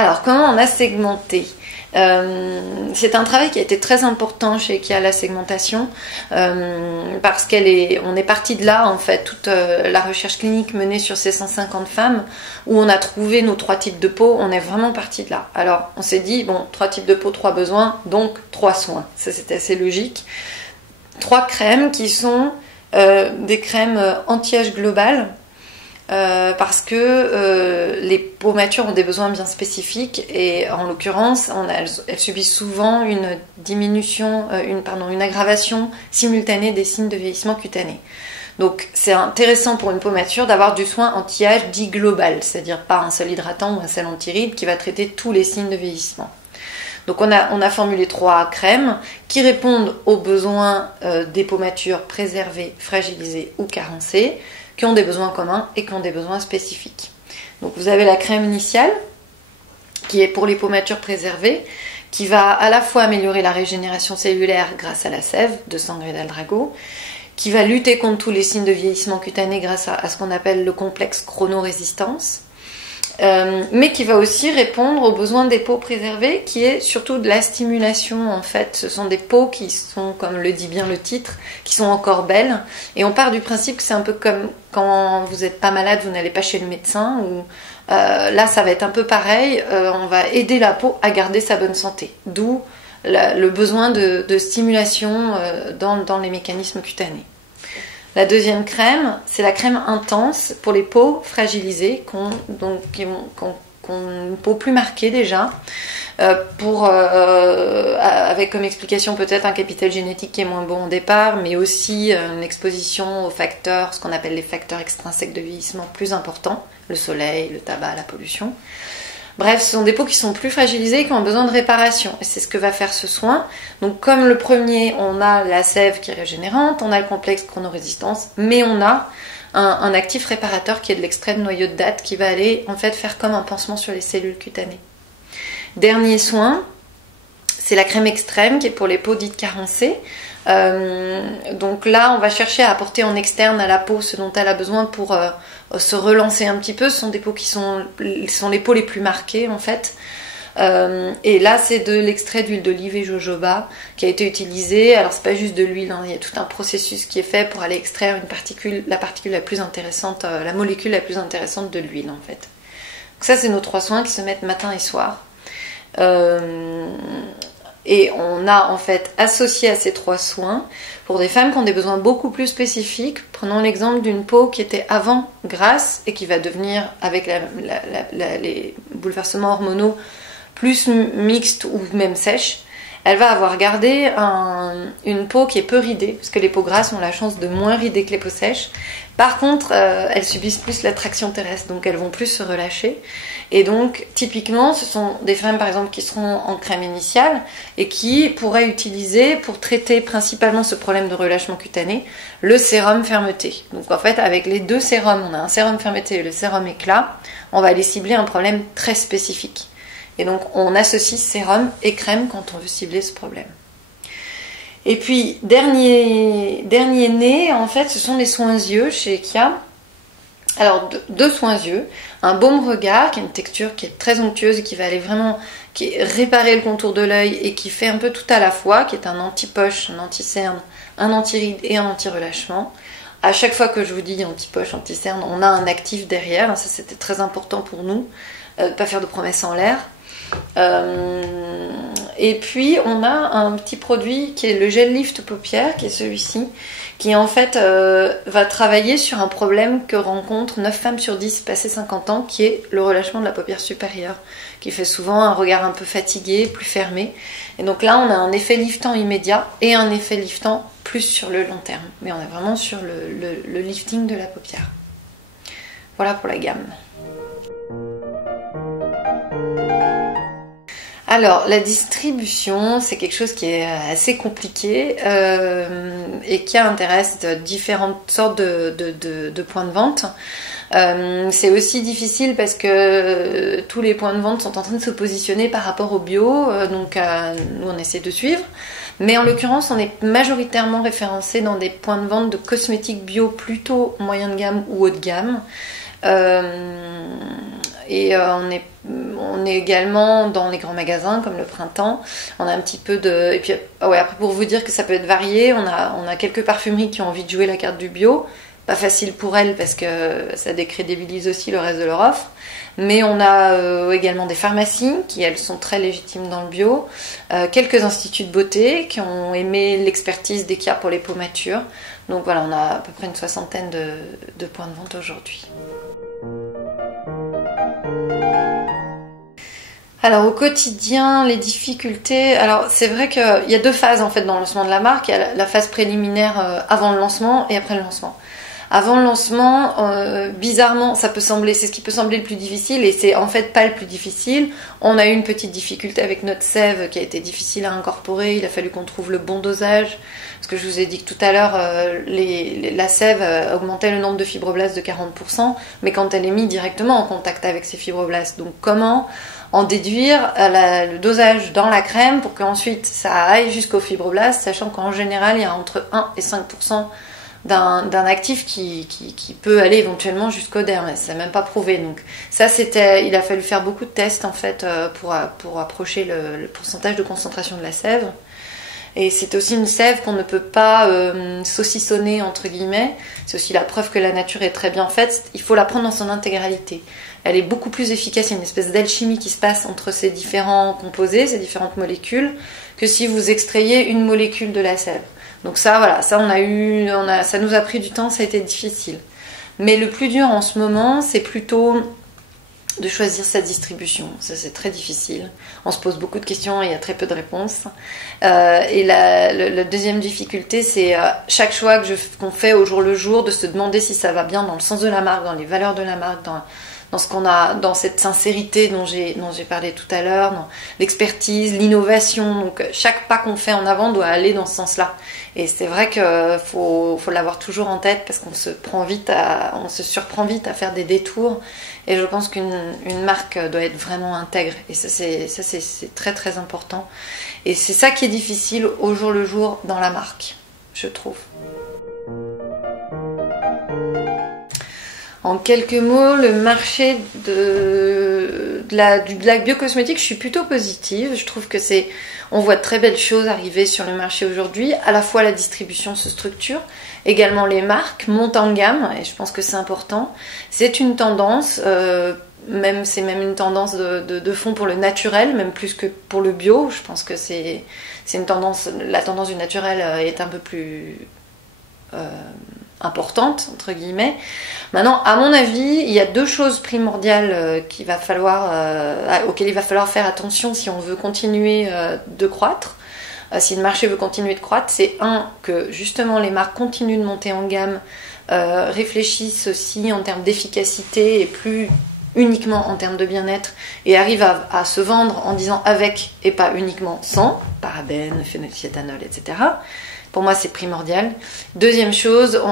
Alors, comment on a segmenté? C'est un travail qui a été très important chez Kia, la segmentation, parce on est parti de là en fait, toute la recherche clinique menée sur ces 150 femmes où on a trouvé nos 3 types de peau, on est vraiment parti de là. Alors on s'est dit, bon, 3 types de peau, 3 besoins, donc 3 soins, ça c'était assez logique. 3 crèmes qui sont des crèmes anti-âge globales, parce que les peaux matures ont des besoins bien spécifiques et en l'occurrence elles subissent souvent une une aggravation simultanée des signes de vieillissement cutané. Donc c'est intéressant pour une peau mature d'avoir du soin anti-âge dit global, c'est-à-dire pas un seul hydratant ou un seul anti-rides qui va traiter tous les signes de vieillissement. Donc on a formulé 3 crèmes qui répondent aux besoins des peaux matures préservées, fragilisées ou carencées, qui ont des besoins communs et qui ont des besoins spécifiques. Donc vous avez la crème initiale, qui est pour les peaux matures préservées, qui va à la fois améliorer la régénération cellulaire grâce à la sève de Sangre d'Aldrago, qui va lutter contre tous les signes de vieillissement cutané grâce à ce qu'on appelle le complexe chronorésistance, mais qui va aussi répondre aux besoins des peaux préservées, qui est surtout de la stimulation en fait. Ce sont des peaux qui sont, comme le dit bien le titre, qui sont encore belles, et on part du principe que c'est un peu comme quand vous n'êtes pas malade, vous n'allez pas chez le médecin, ou là ça va être un peu pareil, on va aider la peau à garder sa bonne santé, d'où le besoin de stimulation dans les mécanismes cutanés. La deuxième crème, c'est la crème intense pour les peaux fragilisées, qui ont une peau plus marquée déjà, avec comme explication peut-être un capital génétique qui est moins bon au départ, mais aussi une exposition aux facteurs, ce qu'on appelle les facteurs extrinsèques de vieillissement plus importants, le soleil, le tabac, la pollution. Bref, ce sont des peaux qui sont plus fragilisées et qui ont besoin de réparation. Et c'est ce que va faire ce soin. Donc comme le premier, on a la sève qui est régénérante, on a le complexe chronorésistance, mais on a un actif réparateur qui est de l'extrait de noyau de date qui va aller en fait faire comme un pansement sur les cellules cutanées. Dernier soin, c'est la crème extrême qui est pour les peaux dites carencées. Donc là, on va chercher à apporter en externe à la peau ce dont elle a besoin pour se relancer un petit peu. Ce sont des peaux qui sont les peaux les plus marquées en fait. Et là, c'est de l'extrait d'huile d'olive et jojoba qui a été utilisé. Alors, c'est pas juste de l'huile, hein, il y a tout un processus qui est fait pour aller extraire la particule la plus intéressante, la molécule la plus intéressante de l'huile en fait. Donc ça, c'est nos 3 soins qui se mettent matin et soir. Et on a en fait associé à ces 3 soins pour des femmes qui ont des besoins beaucoup plus spécifiques. Prenons l'exemple d'une peau qui était avant grasse et qui va devenir, avec les bouleversements hormonaux, plus mixte ou même sèche. Elle va avoir gardé une peau qui est peu ridée, parce que les peaux grasses ont la chance de moins rider que les peaux sèches. Par contre, elles subissent plus l'attraction terrestre, donc elles vont plus se relâcher. Et donc, typiquement, ce sont des femmes, par exemple, qui seront en crème initiale et qui pourraient utiliser, pour traiter principalement ce problème de relâchement cutané, le sérum fermeté. Donc, en fait, avec les 2 sérums, on a un sérum fermeté et le sérum éclat, on va aller cibler un problème très spécifique. Et donc, on associe sérum et crème quand on veut cibler ce problème. Et puis, dernier né, en fait, ce sont les soins yeux chez Kia. Alors, 2 soins yeux. Un baume regard, qui a une texture qui est très onctueuse et qui va aller vraiment réparer le contour de l'œil et qui fait un peu tout à la fois, qui est un anti-poche, un anti-cerne, un anti-ride et un anti-relâchement. À chaque fois que je vous dis anti-poche, anti-cerne, on a un actif derrière. Ça, c'était très important pour nous, pas faire de promesses en l'air. Et puis on a un petit produit qui est le gel lift paupières, qui est celui-ci, qui en fait va travailler sur un problème que rencontrent 9 femmes sur 10 passé 50 ans, qui est le relâchement de la paupière supérieure, qui fait souvent un regard un peu fatigué, plus fermé. Et donc là on a un effet liftant immédiat et un effet liftant plus sur le long terme, mais on est vraiment sur le lifting de la paupière. Voilà pour la gamme. Alors, la distribution, c'est quelque chose qui est assez compliqué et qui intéresse différentes sortes de points de vente. C'est aussi difficile parce que tous les points de vente sont en train de se positionner par rapport au bio, donc nous on essaie de suivre. Mais en l'occurrence, on est majoritairement référencé dans des points de vente de cosmétiques bio plutôt moyen de gamme ou haut de gamme. et on est également dans les grands magasins comme le Printemps. On a un petit peu de... Et puis ouais, après pour vous dire que ça peut être varié, on a quelques parfumeries qui ont envie de jouer la carte du bio. Pas facile pour elles parce que ça décrédibilise aussi le reste de leur offre. Mais on a également des pharmacies qui, elles, sont très légitimes dans le bio. Quelques instituts de beauté qui ont aimé l'expertise d'Ekia pour les peaux matures. Donc voilà, on a à peu près une soixantaine de points de vente aujourd'hui. Alors au quotidien, les difficultés... Alors c'est vrai qu'il y a deux phases en fait dans le lancement de la marque. Il y a la phase préliminaire avant le lancement et après le lancement. Avant le lancement, bizarrement, c'est ce qui peut sembler le plus difficile et c'est en fait pas le plus difficile. On a eu une petite difficulté avec notre sève qui a été difficile à incorporer. Il a fallu qu'on trouve le bon dosage. Parce que je vous ai dit que tout à l'heure, la sève augmentait le nombre de fibroblastes de 40%, mais quand elle est mise directement en contact avec ces fibroblastes. Donc comment en déduire le dosage dans la crème pour qu'ensuite ça aille jusqu'aux fibroblastes, sachant qu'en général, il y a entre 1 et 5% d'un actif qui peut aller éventuellement jusqu'au derme. C'est même pas prouvé. Donc ça, il a fallu faire beaucoup de tests en fait pour approcher le pourcentage de concentration de la sève. Et c'est aussi une sève qu'on ne peut pas saucissonner entre guillemets. C'est aussi la preuve que la nature est très bien faite. Il faut la prendre dans son intégralité. Elle est beaucoup plus efficace. Il y a une espèce d'alchimie qui se passe entre ces différents composés, ces différentes molécules, que si vous extrayez une molécule de la sève. Donc ça, voilà, ça ça nous a pris du temps, ça a été difficile. Mais le plus dur en ce moment, c'est plutôt de choisir sa distribution. Ça, c'est très difficile. On se pose beaucoup de questions et il y a très peu de réponses. Et la deuxième difficulté, c'est chaque choix qu'on fait au jour le jour, de se demander si ça va bien dans le sens de la marque, dans les valeurs de la marque, dans ce qu'on a, dans cette sincérité dont j'ai parlé tout à l'heure, dans l'expertise, l'innovation. Donc chaque pas qu'on fait en avant doit aller dans ce sens-là. Et c'est vrai qu'il faut l'avoir toujours en tête parce qu'on se surprend vite à faire des détours. Et je pense qu'une marque doit être vraiment intègre. Et ça c'est très très important. Et c'est ça qui est difficile au jour le jour dans la marque, je trouve. En quelques mots, le marché de la biocosmétique, je suis plutôt positive. Je trouve que on voit de très belles choses arriver sur le marché aujourd'hui. À la fois la distribution se structure, également les marques montent en gamme, et je pense que c'est important. C'est une tendance, c'est même une tendance de fond pour le naturel, même plus que pour le bio. Je pense que c'est une tendance, la tendance du naturel est un peu plus importante, entre guillemets. Maintenant, à mon avis, il y a deux choses primordiales auxquelles il va falloir faire attention si on veut continuer de croître. Si le marché veut continuer de croître, c'est que justement les marques continuent de monter en gamme, réfléchissent aussi en termes d'efficacité et plus uniquement en termes de bien-être, et arrivent à se vendre en disant avec et pas uniquement sans, parabènes, phénolphétanol, etc. Pour moi, c'est primordial. Deuxième chose,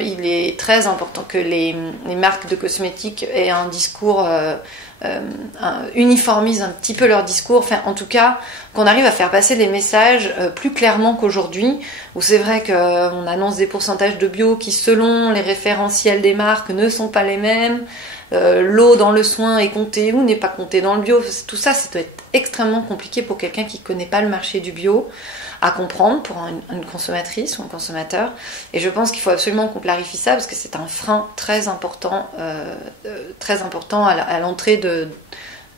il est très important que les marques de cosmétiques aient un discours, uniformisent un petit peu leur discours. Enfin, en tout cas, qu'on arrive à faire passer des messages plus clairement qu'aujourd'hui, où c'est vrai qu'on annonce des pourcentages de bio qui, selon les référentiels des marques, ne sont pas les mêmes. L'eau dans le soin est comptée ou n'est pas comptée dans le bio. Tout ça, ça doit être extrêmement compliqué pour quelqu'un qui ne connaît pas le marché du bio à comprendre pour une consommatrice ou un consommateur. Et je pense qu'il faut absolument qu'on clarifie ça parce que c'est un frein très important à l'entrée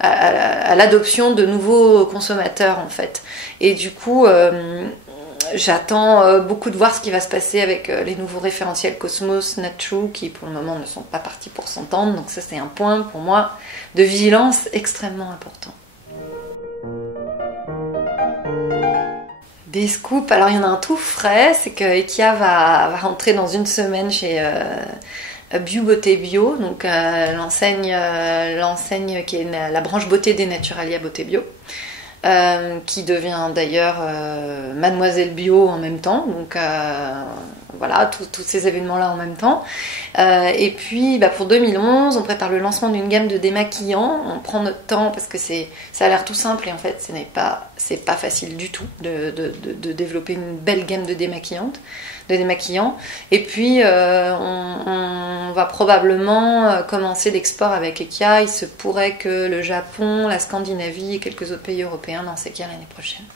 à l'adoption de nouveaux consommateurs en fait. Et du coup, j'attends beaucoup de voir ce qui va se passer avec les nouveaux référentiels Cosmos, Nature, qui pour le moment ne sont pas partis pour s'entendre. Donc ça, c'est un point pour moi de vigilance extrêmement important. Des scoops, alors il y en a un tout frais, c'est que Ekia va rentrer dans une semaine chez Bio Beauté Bio, donc l'enseigne qui est la branche beauté des Naturalia Beauté Bio, qui devient d'ailleurs Mademoiselle Bio en même temps, donc voilà, tous ces événements-là en même temps. Et puis pour 2011, on prépare le lancement d'une gamme de démaquillants. On prend notre temps parce que ça a l'air tout simple et en fait c'est pas facile du tout de développer une belle gamme de démaquillants. Et puis on va probablement commencer l'export avec Ekia. Il se pourrait que le Japon, la Scandinavie et quelques autres pays européens lancent Ekia l'année prochaine.